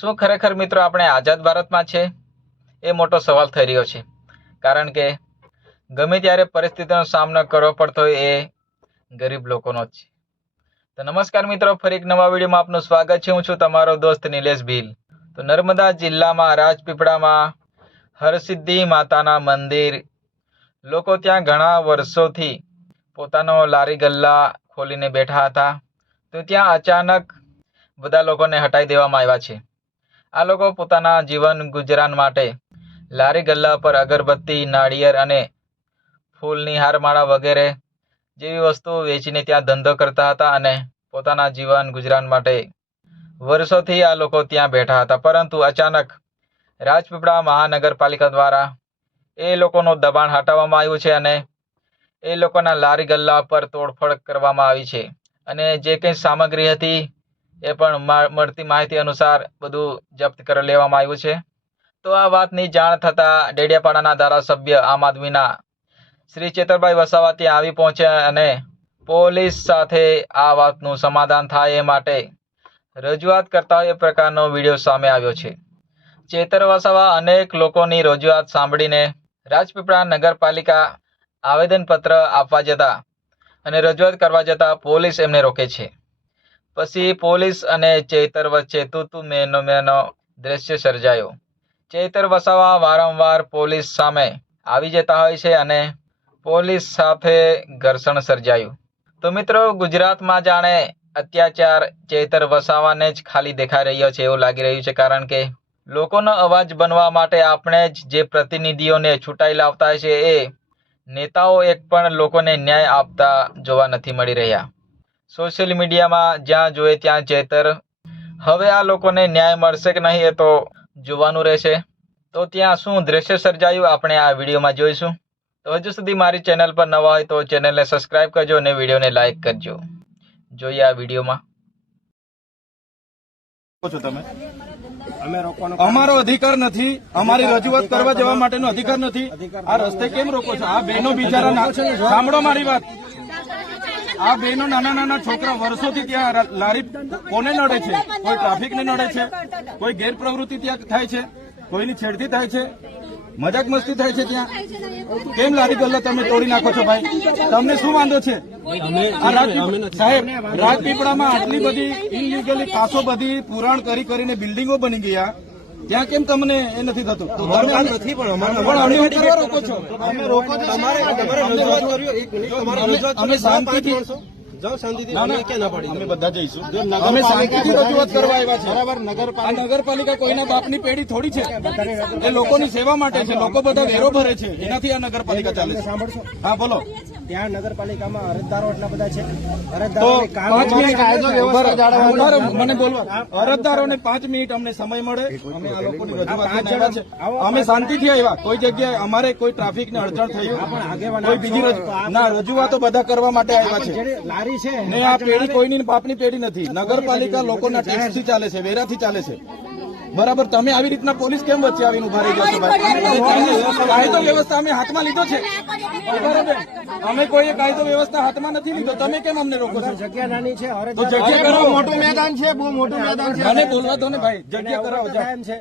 શું ખરેખર મિત્રો આપણે આઝાદ ભારતમાં છે? એ મોટો સવાલ થઈ રહ્યો છે. કારણ કે ગમે ત્યારે પરિસ્થિતિનો સામનો કરવો પડતો હોય એ ગરીબ લોકોનો જ છે. તો નમસ્કાર મિત્રો, ફરી એક નવા વિડીયોમાં આપનું સ્વાગત છે. હું છું તમારો દોસ્ત નિલેશ ભીલ. તો નર્મદા જિલ્લામાં રાજપીપળામાં હરસિદ્ધિ માતાના મંદિર. લોકો ત્યાં ઘણા વર્ષોથી પોતાનો લારી ગલ્લા ખોલીને બેઠા હતા. તો ત્યાં અચાનક બધા લોકોને હટાવી દેવામાં આવ્યા છે. આ લોકો પોતાના જીવન ગુજરાન માટે લારી ગલ્લા પર અગરબત્તી, નાળિયેર અને ફૂલની હારમાળા વગેરે જેવી વસ્તુઓ વેચીને ત્યાં ધંધો કરતા હતા અને પોતાના જીવન ગુજરાન માટે વર્ષોથી આ લોકો ત્યાં બેઠા હતા. પરંતુ અચાનક રાજપીપળા મહાનગરપાલિકા દ્વારા એ લોકોનું દબાણ હટાવવામાં આવ્યું છે અને એ લોકોના લારી ગલ્લા પર તોડફોડ કરવામાં આવી છે. અને જે કંઈ સામગ્રી હતી એ પણ મળતી માહિતી અનુસાર બધું જપ્ત કરી લેવામાં આવ્યું છે. તો આ વાતની જાણ થતાં ડેડિયાપાડાના ધારાસભ્ય આમ આદમીના શ્રી ચેતરભાઈ વસાવા ત્યાં આવી પહોંચ્યા અને પોલીસ સાથે આ વાતનું સમાધાન થાય એ માટે રજૂઆત કરતા એ પ્રકારનો વીડિયો સામે આવ્યો છે. ચેતર વસાવા અનેક લોકોની રજૂઆત સાંભળીને રાજપીપળા નગરપાલિકા આવેદનપત્ર આપવા જતા અને રજૂઆત કરવા જતાં પોલીસ એમને રોકે છે. પછી પોલીસ અને ચૈતર વચ્ચે તું મેનો મેનો દ્રશ્ય સર્જાયો. ચૈતર વસાવા વારંવાર પોલીસ સામે આવી જતા હોય છે અને પોલીસ સાથે ઘર્ષણ સર્જાયું. તો મિત્રો, ગુજરાતમાં જાણે અત્યાચાર ચેતર વસાવાને જ ખાલી દેખાઈ રહ્યો છે એવું લાગી રહ્યું છે કારણ કે લોકોનો અવાજ બનવા માટે આપણે જ જે પ્રતિનિધિઓને છૂટાઈ લાવતા છે એ નેતાઓ એક પણ લોકોને ન્યાય આપતા જોવા નથી મળી રહ્યા. સોશિયલ મીડિયામાં જ્યાં જોઈએ ત્યાં ચેતર. હવે આ લોકોને ન્યાય મળશે કે નહીં એ તો જોવાનું રહેશે. તો ત્યાં શું દ્રશ્ય સર્જાયું આપણે આ વિડીયોમાં જોઈશું. તો હજુ સુધી મારી ચેનલ પર નવા હોય તો ચેનલને સબસ્ક્રાઈબ કરજો અને વિડીયોને લાઈક કરજો. જોઈએ આ વિડીયોમાં. છો તમે? અમે રોકવાનો અમારો અધિકાર નથી. અમારી રજૂઆત કરવા જવા માટેનો અધિકાર નથી. આ રસ્તે કેમ રોકો છો? આ બેનો બિચારા સાંભળો મારી વાત. આ બેનો નાના નાના છોકરા વર્ષોથી ત્યાં લારી કોને નડે છે? કોઈ ટ્રાફિકને નડે છે? કોઈ ગેરપ્રવૃત્તિ ત્યાં થાય છે? કોઈની છેડતી થાય છે? મજાક મસ્તી થાય છે ત્યાં? કેમ લારી ગલ્લા તમે તોડી નાખો છો ભાઈ? તમને શું વાંધો છે? સાહેબ, રાજપીપળામાં આટલી બધી ઇનલીગલી કાસો બધી પુરાણ કરી કરીને બિલ્ડિંગો બની ગયા. ત્યાં કેમ તમને એ નથી થતું? નથી પણ રોકો છો. અમે રોકો અમે-. શાંતિથી- નગરપાલિકા કોઈના બાપની પેઢી થોડી છે. એ લોકોની સેવા માટે છે. લોકો બધા વેરો ભરે છે. એનાથી આ નગરપાલિકા ચાલે છે. હા બોલો. ત્યાં નગરપાલિકામાં અરજદારો એટલા બધા છે. અરજદારોને પાંચ મિનિટ અમને સમય મળે. અમે આ લોકોની રજૂઆત છે. અમે શાંતિથી આવ્યા. કોઈ જગ્યાએ અમારે કોઈ ટ્રાફિક ને અડચણ થઈ. કોઈ બીજી ના રજૂઆતો બધા કરવા માટે આવ્યા છે. લારી છે ને આ પેઢી કોઈની બાપની પેઢી નથી. નગરપાલિકા લોકોના ટેક્સથી ચાલે છે વેરાથી ચાલે છે. બરાબર તમે આવી રીતના પોલીસ કેમ વચ્ચે આવીને ઊભા રહી જશો ભાઈ? કાયદો- વ્યવસ્થા અમે હાથમાં લીધો છે. બરાબર. અમે કોઈ કાયદો વ્યવસ્થા હાથમાં નથી લીધો. તમે કેમ અમને રોકો છો? જગ્યા નાની છે તો જગ્યા કરો મોટું મેદાન છે બહુ મોટું મેદાન મને બોલવા દો ને ભાઈ જગ્યા કરાવો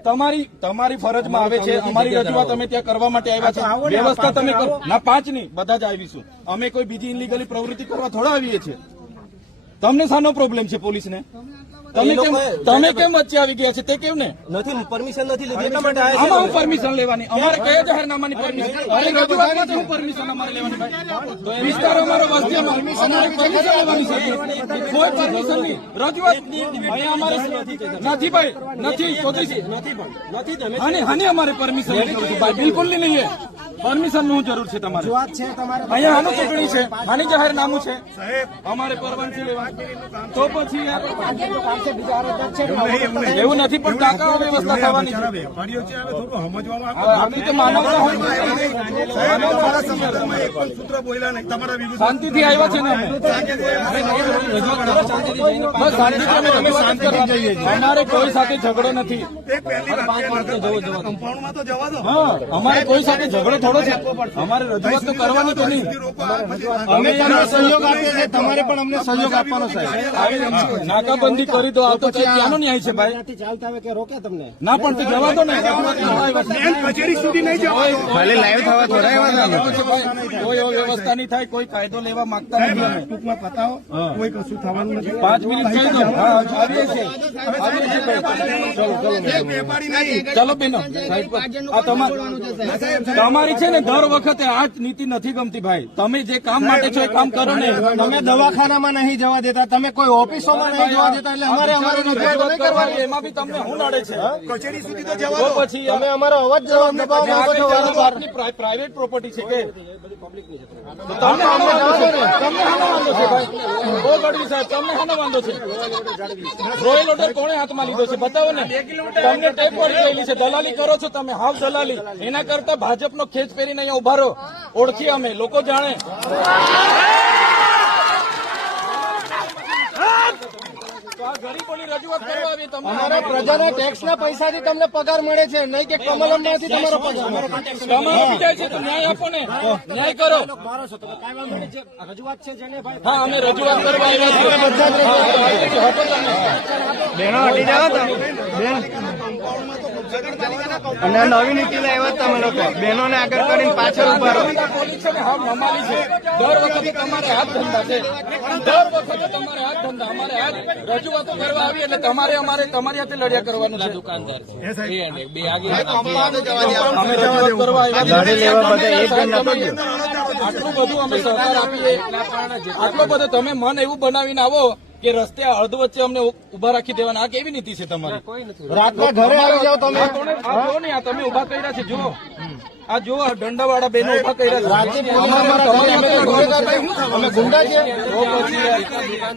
તમારી તમારી ફરજમાં આવે છે અમારી રજૂઆત અમે ત્યાં કરવા માટે આવ્યા છે. વ્યવસ્થા તમે કરો. ના પાંચ નહીં બધા જ આવીશું. અમે કોઈ બીજી ઇનલીગલી પ્રવૃત્તિ કરવા થોડા આવીએ છીએ. તમને શાનો પ્રોબ્લેમ છે પોલીસને? તમે કેમ તમે કેમ વચ્ચે આવી ગયા છે? તે કેમ ને? નથી પરમિશન નથી લીધી. એટલા માટે આમાં હું પરમિશન લેવાની. અમારે કયા જાહેરનામાની પરમિશન અરે રજૂઆતમાં તો હું પરમિશન અમારે લેવાની ભાઈ? વિસ્તાર અમારો વસ્તી પરમિશન લેવાની. છે. કોઈ પરમિશન નહીં. રજૂઆત અહીંયા અમારે નથી ભાઈ. નથી ચોત્રીસ. નથી ભાઈ. નથી હાની હાની અમારે પરમિશન ભાઈ. બિલકુલ નહીં. પરમિશનનું જરૂર છે તમારે. વાત છે અહીંયા આનું ચૂંટણી છે. હાની જાહેરનામું છે. અમારે પરવાનગી લેવાની. તો પછી એવું નથી પણ કાકા વ્યવસ્થા થવાની આપણી તો માનવતા હોય. શાંતિથી આવ્યા છે ને બસ શાંતિથી અમે રજૂઆત કરવા અમારે કોઈ સાથે ઝઘડો નથી. એક પહેલી વાત છે, નગરપાલિકાના કમ્પાઉન્ડમાં તો જવા દો. અમારે કોઈ સાથે ઝઘડો થોડો છે અમારે રજૂઆત તો કરવાની તો નહીં અમે તમને સહયોગ આપીએ છીએ તમારે પણ અમને સહયોગ આપવાનો સાહેબ નાકાબંધી કરી તો આ તો છે ક્યાંનો ન્યાય છે ભાઈ ચાલતા આવે કે રોકે તમને ના પણ તો જવા દો ને. કચેરી સુધી નહીં જવા ભલે લાઈવ થવા થોડા એવા છે કોઈ એવી વ્યવસ્થા નહીં થાય કોઈ કાયદો લેવા માંગતા નથી અમે ટૂંકમાં પતાવો કોઈ કશું થવાનું નથી પાંચ મિનિટ કહી દો હા આવીએ છીએ આવીએ છીએ ભાઈ. ચલો ચલો ચાલો બેનો સાઈડ આ તમાર- તમારી છે ને દર વખતે આ નીતિ નથી ગમતી ભાઈ. તમે જે કામ માટે છો એ કામ કરો ને. તમે દવાખાનામાં નહીં જવા દેતા તમે કોઈ ઓફિસોમાં નહીં જવા દેતા એટલે અમારે અમારી રજૂઆત નહીં કરવાની. એમાં બી તમને શું નડે છે? કચેરી સુધી તો જવા પછી અમે અમારો અવાજ જવાબ પ્રાઇવેટ પ્રોપર્ટી છે કે? તમને વાંધો છે તમને વાંધો છે સાહેબ, તમને વાંધો છે. રોયલ ઓર્ડર કોણે હાથમાં લીધો છે, બતાવો ને? તમને ટેપ પડી ગયેલી છે, દલાલી કરો છો તમે, હાવ દલાલી. એના કરતા ભાજપનો ખેંચ પહેરીને અહીંયા ઊભા રહો. ઓળખી અમે, લોકો જાણે. તો આ ગરીબોની રજૂઆત કરવા આવી તમે અમારા પ્રજાના ટેક્સના પૈસાથી તમને પગાર મળે છે નહીં કે કમલમમાંથી તમારો પગાર તમારો બી છે તો ન્યાય આપો ને. ન્યાય કરો. રજૂઆત છે જેને હા અમે રજૂઆત કરવા આવ્યા છીએ હટો તમે. અને નવી નીતિ લાવ્યા તમે લોકો. બહેનોને આગળ કરીને પાછળ ઊભા રહો. નર્મદા છે ને હા મમાલી છે. દર વખતે તમારે હાથ ધંધા છે. દર વખતે તમારે હાથ ધંધા. અમારે હાથ રજૂઆતો કરવા આવી એટલે તમારે અમારે તમારી હાથે લડ્યા કરવાનું છે. દુકાનદાર અમે રજૂઆત કરવા આટલું બધું અમે સહકાર આપીએ. આટલો બધો તમે મન એવું બનાવીને આવો કે રસ્તે અડધ વચ્ચે અમને ઊભા રાખી દેવાના. આ કેવી નીતિ છે તમારી? રાતના ઘરે આવી જાવ તમે. આ તમે ઊભા કર્યા છે? જો આ જો આ દંડાવાળા બેનો ઊભા કર્યા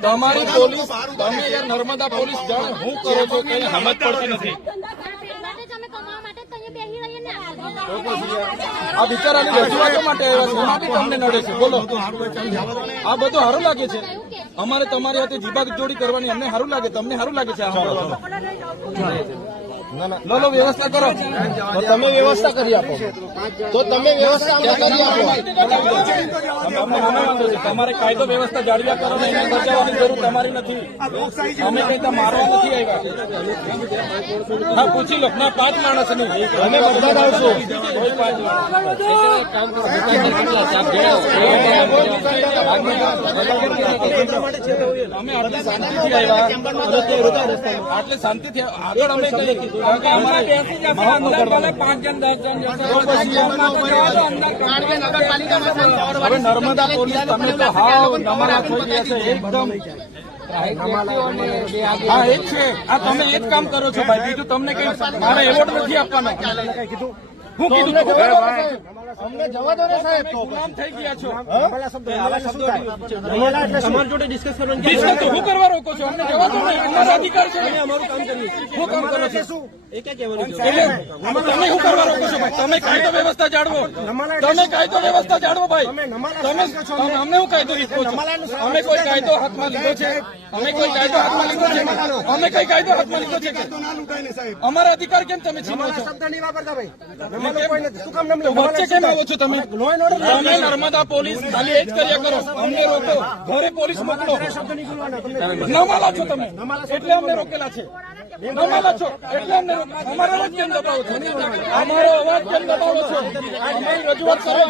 તમારી પોલીસ તમે નર્મદા પોલીસ જાણે હું કરો છો કઈ સમજ પડતી નથી. આ બિચારાની રજૂઆતો માટે આવ્યા છે. તમને નડે છે. બોલો. આ બધું સારું લાગે છે. અમારે તમારી હાથે જીબાગ જોડી કરવાની અમને સારું લાગે. તમને સારું લાગે છે આ લો લો વ્યવસ્થા કરો. તો તમે વ્યવસ્થા કરી આપો. તો તમે વ્યવસ્થા અમને કરી આપો. તમારે કાયદો વ્યવસ્થા જાળવ્યા કરો ને એને બચાવવાની જરૂર તમારી નથી. અમે કઈ મારવા નથી આવ્યા. હા પૂછી લો. ના પાંચ માણસ નહીં અમે બધા આવશું. અમે આટલી શાંતિથી આવ્યા. આટલી શાંતિથી આગળ અમે કઈ હવે નર્મદા પોલીસ તમે તો હાવ નમરા થઈ ગયા છે એકદમ. હા એક છે. આ તમે એક કામ કરો છો ભાઈ બીજું તમને કઈ મારે એવોર્ડ નથી આપવાનો. હું કીધું અમને જવા દો ને સાહેબ. તો થઈ ગયા છો. તમારી જોડે ડિસ્કસ કરવાનું ડિસ્કસ તો હું કરવા રોકો છો? અમને જવા દો ને. અમારા અધિકાર છે. અમારું કામ કરીએ હું કામ કરો છો. તમે શું કરવા રોકો છો? ભાઈ. તમે કાયદો વ્યવસ્થા જાળવો. તમે કાયદો વ્યવસ્થા જાળવો ભાઈ. તમે અમને હું કાયદો લીધો છો? અમે કોઈ કાયદો હાથમાં લીધો છે? અમે કોઈ કાયદો હાથમાં લીધો છે? અમે કઈ કાયદો હાથમાં લીધો છે? અમારા અધિકાર કેમ તમે છીનો છો? વચ્ચે કેમ આવો છો તમે? તમે નર્મદા પોલીસ ખાલી એ જ કર્યા કરો. અમને રોકો. ઘરે પોલીસ મોકલો. નમાલા છો તમે. એટલે અમને રોકેલા છે. નમાલા છો. એટલે અમારો અવાજ કેમ દબાવો છો? અમારો અવાજ કેમ દબાવો છો? અમારી રજૂઆત કરો.